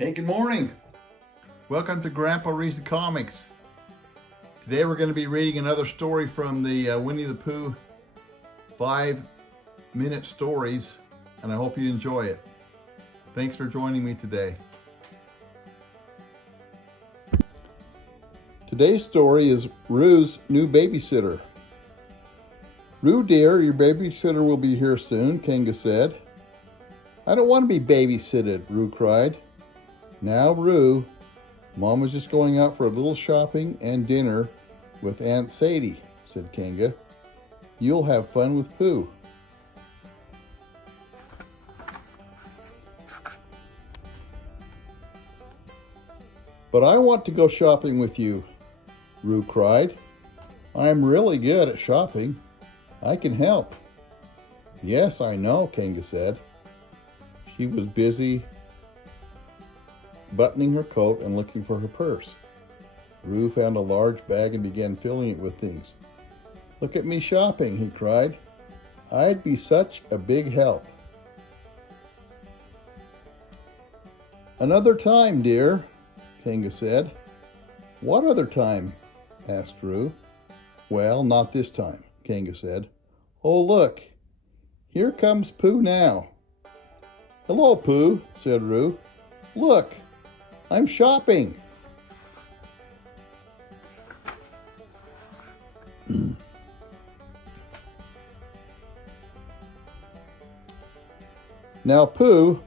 Hey, good morning. Welcome to Grandpa Reads the Comics. Today we're going to be reading another story from the Winnie the Pooh 5-minute stories, and I hope you enjoy it. Thanks for joining me today. Today's story is Roo's new babysitter. Roo dear, your babysitter will be here soon, Kanga said. I don't want to be babysitted, Roo cried. Now, Roo, Mom was just going out for a little shopping and dinner with Aunt Sadie, said Kanga. You'll have fun with Pooh. But I want to go shopping with you, Roo cried. I'm really good at shopping. I can help. Yes, I know, Kanga said. She was busy buttoning her coat and looking for her purse. Roo found a large bag and began filling it with things. Look at me shopping, he cried. I'd be such a big help. Another time, dear, Kanga said. What other time? Asked Roo. Well, not this time, Kanga said. Oh, look, here comes Pooh now. Hello, Pooh, said Roo. Look, I'm shopping. Now, Pooh,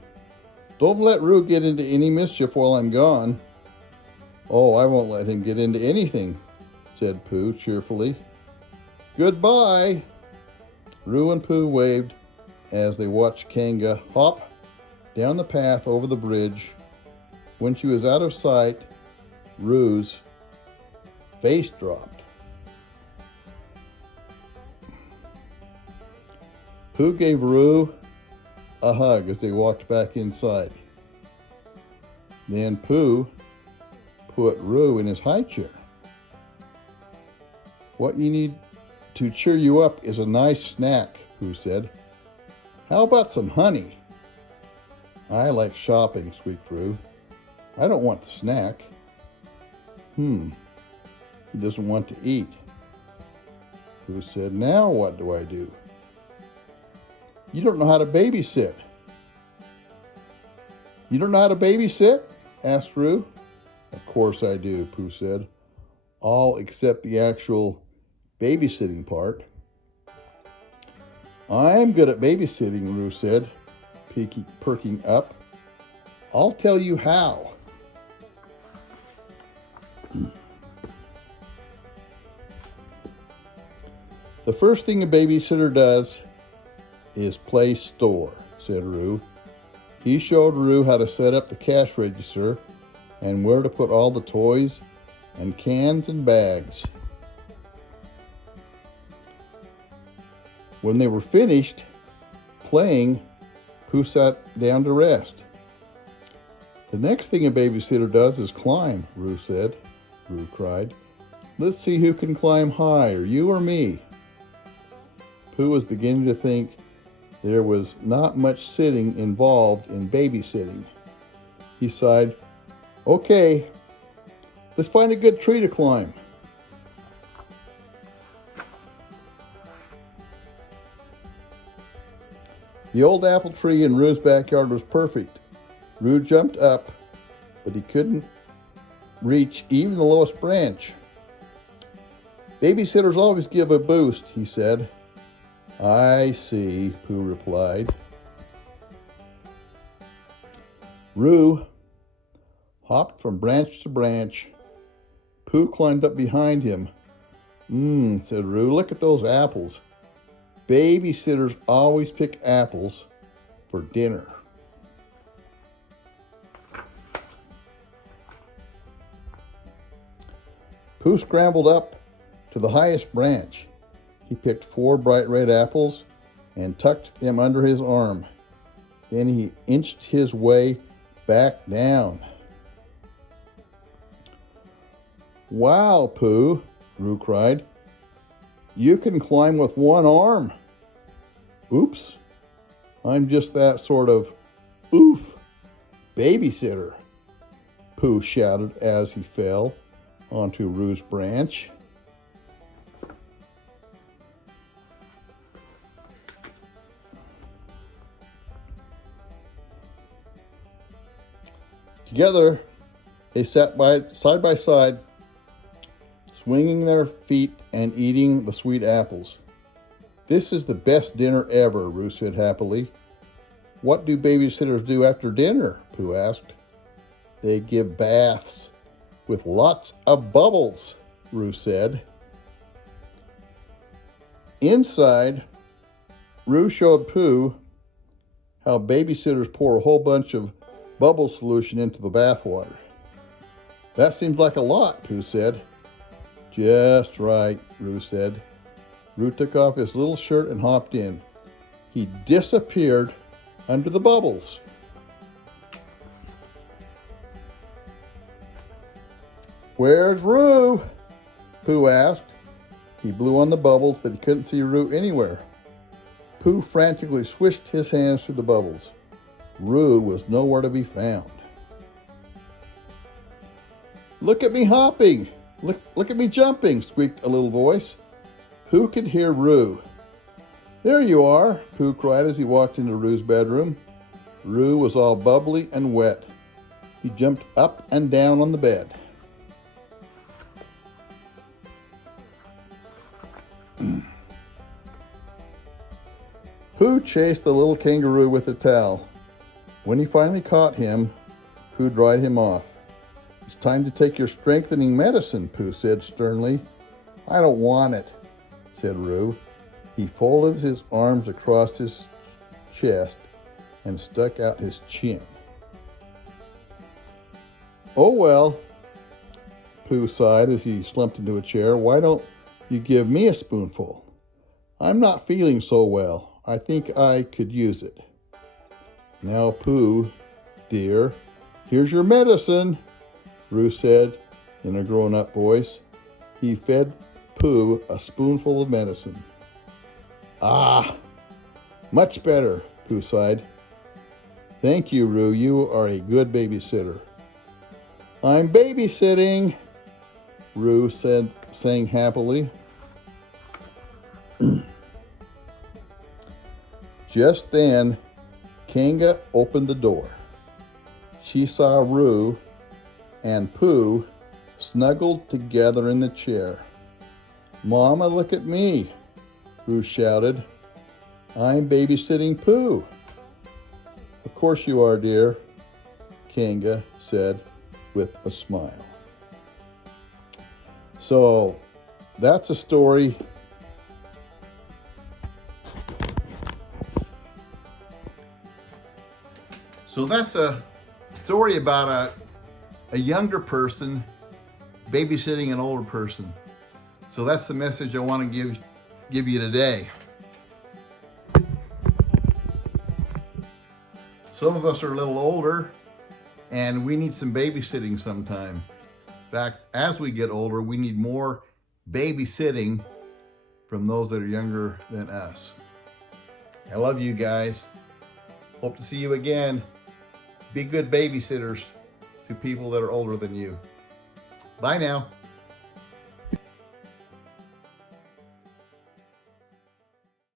don't let Roo get into any mischief while I'm gone. Oh, I won't let him get into anything, said Pooh cheerfully. Goodbye. Roo and Pooh waved as they watched Kanga hop down the path over the bridge. When she was out of sight, Roo's face dropped. Pooh gave Roo a hug as they walked back inside. Then Pooh put Roo in his high chair. What you need to cheer you up is a nice snack, Pooh said. How about some honey? I like shopping, squeaked Roo. I don't want to snack. He doesn't want to eat. Pooh said, now what do I do? You don't know how to babysit. You don't know how to babysit? Asked Roo. Of course I do, Pooh said. All except the actual babysitting part. I'm good at babysitting, Roo said, perking up. I'll tell you how. The first thing a babysitter does is play store, said Roo. He showed Roo how to set up the cash register and where to put all the toys and cans and bags. When they were finished playing, Pooh sat down to rest. The next thing a babysitter does is climb, Roo said. Roo cried. Let's see who can climb higher, you or me. Pooh was beginning to think there was not much sitting involved in babysitting. He sighed, okay, let's find a good tree to climb. The old apple tree in Roo's backyard was perfect. Roo jumped up, but he couldn't reach even the lowest branch. Babysitters always give a boost, he said. I see, Pooh replied. Roo hopped from branch to branch. Pooh climbed up behind him. Said Roo, look at those apples. Babysitters always pick apples for dinner. Pooh scrambled up to the highest branch. He picked 4 bright red apples and tucked them under his arm. Then he inched his way back down. Wow, Pooh, Roo cried. You can climb with one arm. Oops, I'm just that sort of babysitter, Pooh shouted as he fell onto Rue's branch. Together, they sat side by side, swinging their feet and eating the sweet apples. "This is the best dinner ever," Rue said happily. "What do babysitters do after dinner?" Pooh asked. "They give baths with lots of bubbles," Rue said. Inside, Rue showed Pooh how babysitters pour a whole bunch of bubble solution into the bath water. "That seems like a lot," Pooh said. "Just right," Rue said. Rue took off his little shirt and hopped in. He disappeared under the bubbles. "Where's Rue?" Pooh asked. He blew on the bubbles, but he couldn't see Rue anywhere. Pooh frantically swished his hands through the bubbles. Rue was nowhere to be found. "Look at me hopping! Look at me jumping!" squeaked a little voice. Pooh could hear Rue. "There you are!" Pooh cried as he walked into Rue's bedroom. Rue was all bubbly and wet. He jumped up and down on the bed. Pooh chased the little kangaroo with a towel. When he finally caught him, Pooh dried him off. "It's time to take your strengthening medicine," Pooh said sternly. "I don't want it," said Rue. He folded his arms across his chest and stuck out his chin. "Oh well," Pooh sighed as he slumped into a chair. "Why don't you give me a spoonful? I'm not feeling so well. I think I could use it." "Now, Pooh, dear, here's your medicine," Rue said in a grown-up voice. He fed Pooh a spoonful of medicine. "Ah, much better," Pooh sighed. "Thank you, Rue. You are a good babysitter." "I'm babysitting," Rue said, sang happily. Just then, Kanga opened the door. She saw Rue and Pooh snuggled together in the chair. "Mama, look at me," Rue shouted. "I'm babysitting Pooh." "Of course you are, dear," Kanga said with a smile. So that's a story. So that's a story about a younger person babysitting an older person. So that's the message I want to give you today. Some of us are a little older and we need some babysitting sometime. In fact, as we get older, we need more babysitting from those that are younger than us. I love you guys. Hope to see you again. Be good babysitters to people that are older than you. Bye now.